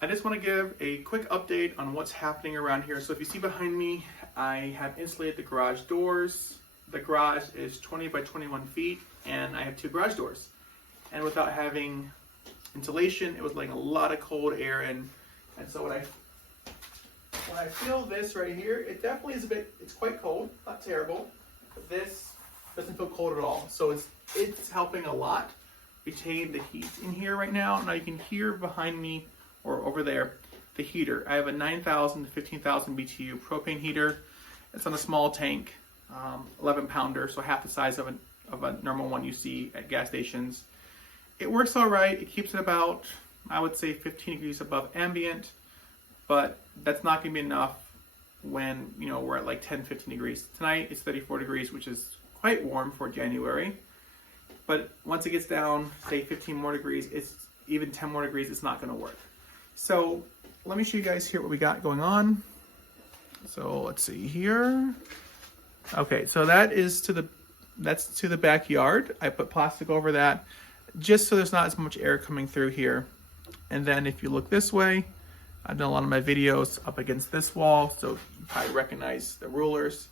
I just want to give a quick update on what's happening around here. So if you see behind me, I have insulated the garage doors. The garage is 20 by 21 feet and I have 2 garage doors. And without having insulation, it was letting a lot of cold air in. And so when I feel this right here, it definitely is it's quite cold, not terrible. But this doesn't feel cold at all. So it's helping a lot retain the heat in here right now. Now you can hear behind me or over there, the heater. I have a 9,000 to 15,000 BTU propane heater. It's on a small tank, 11 pounder, so half the size of a normal one you see at gas stations. It works all right. It keeps it about, I would say 15 degrees above ambient, but that's not gonna be enough when we're at like 10, 15 degrees. Tonight it's 34 degrees, which is quite warm for January. But once it gets down, say 15 more degrees, it's even 10 more degrees, it's not gonna work. So let me show you guys here what we got going on. So let's see here. Okay, so that's to the backyard. I put plastic over that just so there's not as much air coming through here. And then if you look this way, I've done a lot of my videos up against this wall, so you probably recognize the rulers.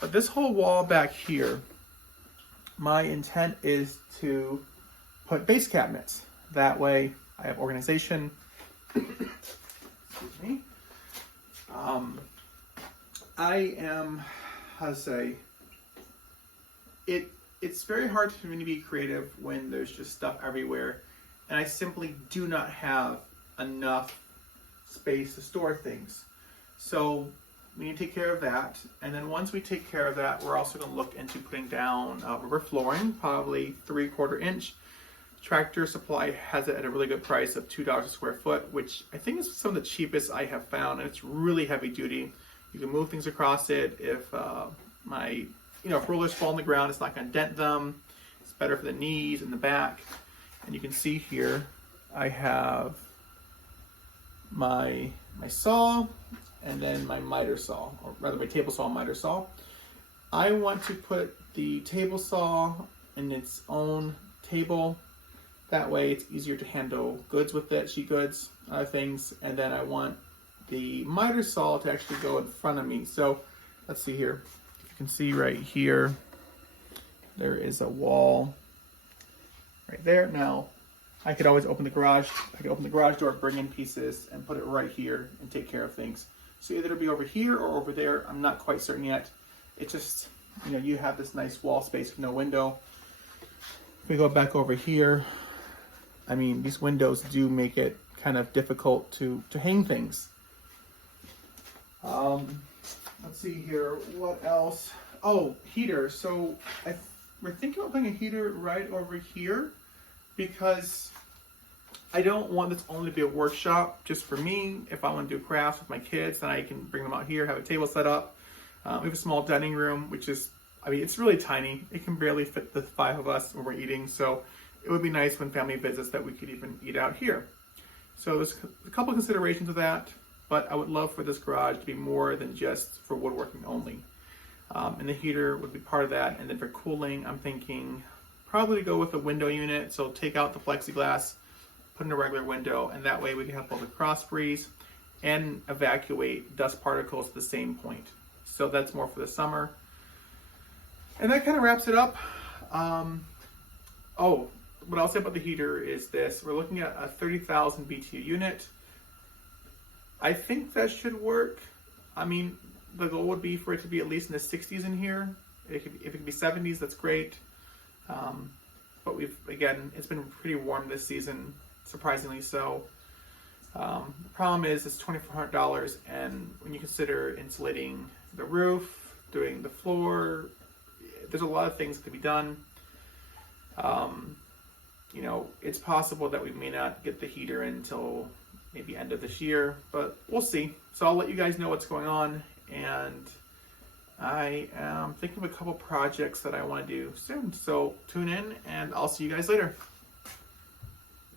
But this whole wall back here, my intent is to put base cabinets. That way I have organization. Excuse me. I am, how to say, it's very hard for me to be creative when there's just stuff everywhere, and I simply do not have enough space to store things. So we need to take care of that, and then once we take care of that, we're also going to look into putting down rubber flooring, probably 3/4 inch. Tractor Supply has it at a really good price of $2 a square foot, which I think is some of the cheapest I have found, and it's really heavy duty. You can move things across it. If if rulers fall on the ground, it's not going to dent them. It's better for the knees and the back. And you can see here, I have my saw and then my miter saw, or rather my table saw and miter saw. I want to put the table saw in its own table. That way it's easier to handle goods with it, sheet goods, other things. And then I want the miter saw to actually go in front of me. So let's see here. You can see right here, there is a wall right there. Now, I could always open the garage. I could open the garage door, bring in pieces, and put it right here and take care of things. So either it'll be over here or over there. I'm not quite certain yet. It's just, you have this nice wall space with no window. If we go back over here, I mean, these windows do make it kind of difficult to hang things. Let's see here, what else? Oh, heater. So we're thinking about putting a heater right over here because I don't want this only to be a workshop just for me. If I want to do crafts with my kids, then I can bring them out here, have a table set up. We have a small dining room, which is, it's really tiny. It can barely fit the 5 of us when we're eating. So it would be nice when family visits that we could even eat out here. So there's a couple of considerations of that, but I would love for this garage to be more than just for woodworking only. And the heater would be part of that. And then for cooling, I'm thinking probably to go with a window unit. So take out the plexiglass, put in a regular window, and that way we can have both a cross breeze and evacuate dust particles at the same point. So that's more for the summer. And that kind of wraps it up. What I'll say about the heater is this. We're looking at a 30,000 BTU unit. I think that should work. The goal would be for it to be at least in the 60s in here. If it could be 70s, that's great. But it's been pretty warm this season, surprisingly so. The problem is it's $2,400, and when you consider insulating the roof, doing the floor, there's a lot of things that could be done. It's possible that we may not get the heater until maybe end of this year, but we'll see. So I'll let you guys know what's going on, and I am thinking of a couple projects that I want to do soon. So tune in, and I'll see you guys later.